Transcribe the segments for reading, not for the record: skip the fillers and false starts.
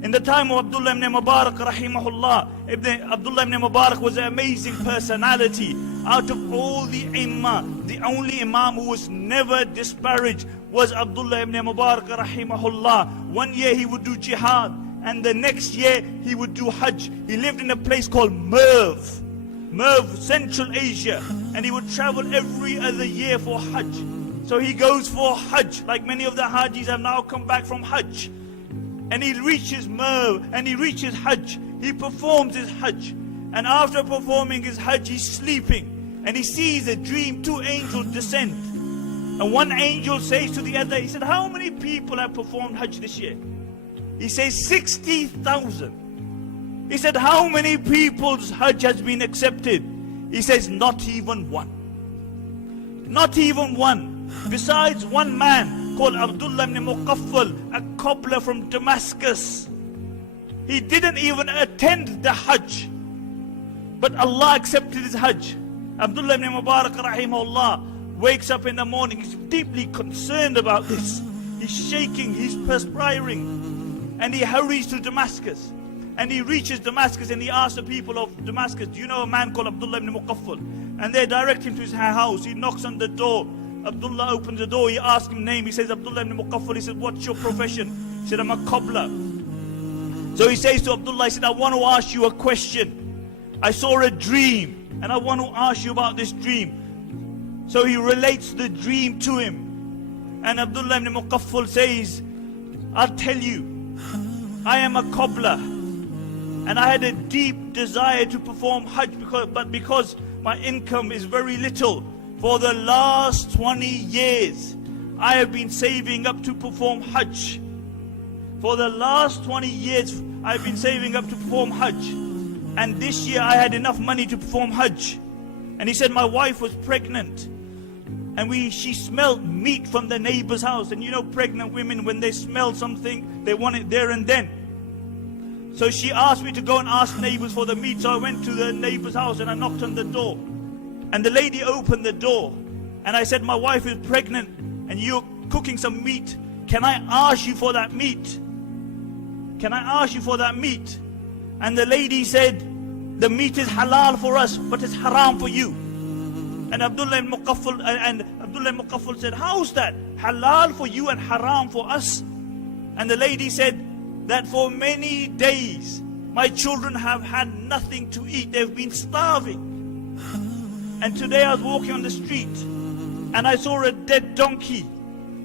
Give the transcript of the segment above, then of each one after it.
In the time of Abdullah ibn Mubarak rahimahullah, Abdullah ibn Mubarak was an amazing personality. Out of all the Imam, the only Imam who was never disparaged was Abdullah ibn Mubarak rahimahullah. One year he would do jihad, and the next year he would do Hajj. He lived in a place called Merv, Central Asia, and he would travel every other year for Hajj. So he goes for Hajj, like many of the Hajis have now come back from Hajj. And he reaches Merv, and he reaches Hajj. He performs his Hajj. And after performing his Hajj, he's sleeping. And he sees a dream, 2 angels descend. And one angel says to the other, he said, how many people have performed Hajj this year? He says, 60,000. He said, how many people's Hajj has been accepted? He says, not even one. Not even one. Besides one man called Abdullah ibn Muqaffal, a cobbler from Damascus. He didn't even attend the Hajj, but Allah accepted his Hajj. Abdullah ibn Mubarak rahimahullah wakes up in the morning. He's deeply concerned about this. He's shaking, he's perspiring, and he hurries to Damascus. And he reaches Damascus, and he asks the people of Damascus, do you know a man called Abdullah ibn Muqaffal? And they direct him to his house. He knocks on the door. Abdullah opens the door. He asks him name. He says, Abdullah ibn Muqaffal. He said, what's your profession? He said, I'm a cobbler. So he says to Abdullah, he said, I want to ask you a question. I saw a dream, and I want to ask you about this dream. So he relates the dream to him. And Abdullah ibn Muqaffal says, I'll tell you, I am a cobbler, and I had a deep desire to perform Hajj, but because my income is very little, for the last 20 years, I have been saving up to perform Hajj. For the last 20 years, I've been saving up to perform Hajj. And this year, I had enough money to perform Hajj. And he said, my wife was pregnant. And she smelled meat from the neighbor's house. And you know, pregnant women, when they smell something, they want it there and then. So she asked me to go and ask neighbors for the meat. So I went to the neighbor's house and I knocked on the door. And the lady opened the door, and I said, my wife is pregnant and you're cooking some meat. Can I ask you for that meat? Can I ask you for that meat? And the lady said, the meat is halal for us, but it's haram for you. And Abdullah ibn Muqaffal said, how's that? Halal for you and haram for us? And the lady said that for many days my children have had nothing to eat. They've been starving. And today I was walking on the street and I saw a dead donkey,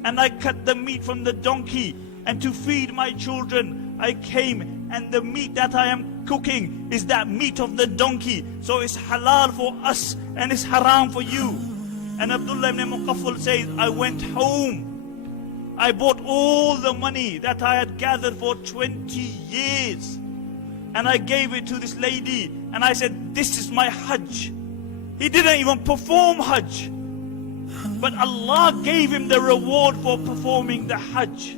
and I cut the meat from the donkey, and to feed my children I came, and the meat that I am cooking is that meat of the donkey. So it's halal for us and it's haram for you. And Abdullah ibn Muqaffal says, I went home. I bought all the money that I had gathered for 20 years. And I gave it to this lady. And I said, this is my Hajj. He didn't even perform Hajj. But Allah gave him the reward for performing the Hajj.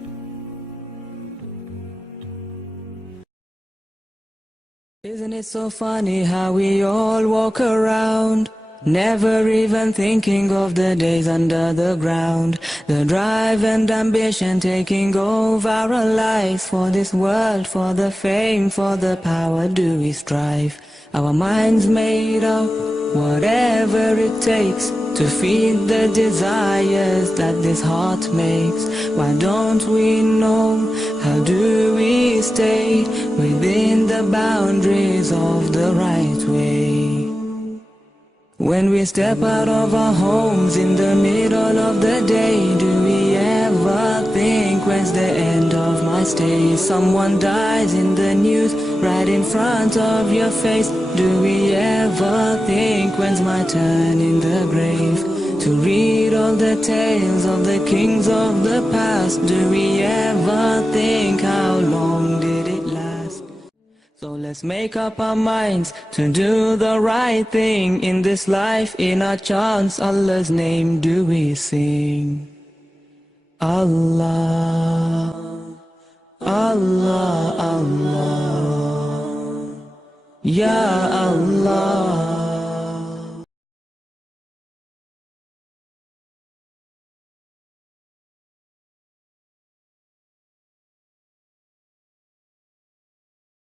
Isn't it so funny how we all walk around, never even thinking of the days under the ground, the drive and ambition taking over our lives. For this world, for the fame, for the power do we strive. Our minds made up, whatever it takes, to feed the desires that this heart makes. Why don't we know? How do we stay within the boundaries of the right way? When we step out of our homes in the middle of the day, do we ever think when's the end of my stay? Someone dies in the news right in front of your face. Do we ever think when's my turn in the grave? To read all the tales of the kings of the past, do we ever think how long did it last? So let's make up our minds to do the right thing in this life. In our chants, Allah's name do we sing. Allah, Allah, Allah, Ya Allah.